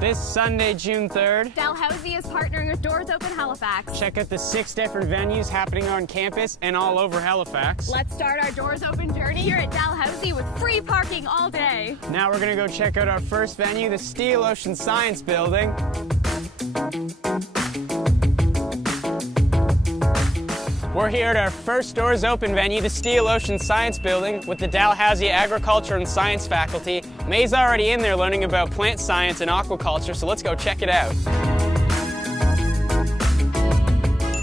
This Sunday, June 3rd, Dalhousie is partnering with Doors Open Halifax. check out the 6 different venues happening on campus and all over Halifax. Let's start our Doors Open journey here at Dalhousie with free parking all day. Now we're gonna go check out our first venue, the Steele Ocean Science Building. We're here at our first Doors Open venue, the Steele Ocean Science Building, with the Dalhousie Agriculture and Science faculty. May's already in there learning about plant science and aquaculture, so let's go check it out.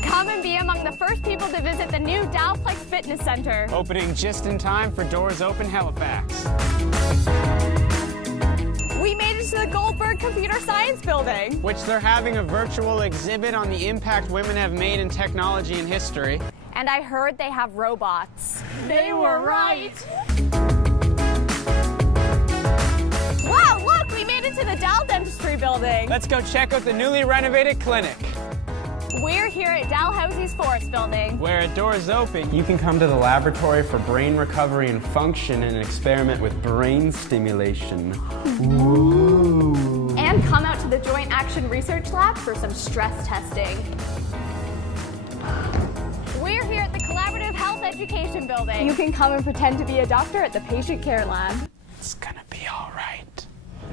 Come and be among the first people to visit the new Dalplex Fitness Center. Opening just in time for Doors Open Halifax. We made it to the Goldberg Computer Science Building, Which they're having a virtual exhibit on the impact women have made in technology and history. and I heard they have robots. They were right. Wow, look, we made it to the Dentistry building. Let's go check out the newly renovated clinic. We're here at Dalhousie's Forrest Building. Where at Doors Open, you can come to the laboratory for brain recovery and function and experiment with brain stimulation. Ooh. And come out to the Joint Action Research Lab for some stress testing. We're here at the Collaborative Health Education Building. You can come and pretend to be a doctor at the Patient Care Lab. It's gonna be all right.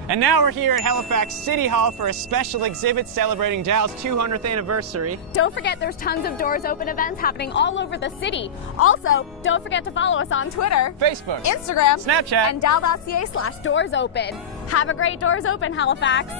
And now we're here at Halifax City Hall for a special exhibit celebrating Dal's 200th anniversary. Don't forget there's tons of Doors Open events happening all over the city. Also, don't forget to follow us on Twitter, Facebook, Instagram, Snapchat, and dal.ca/Doors Open. Have a great Doors Open, Halifax.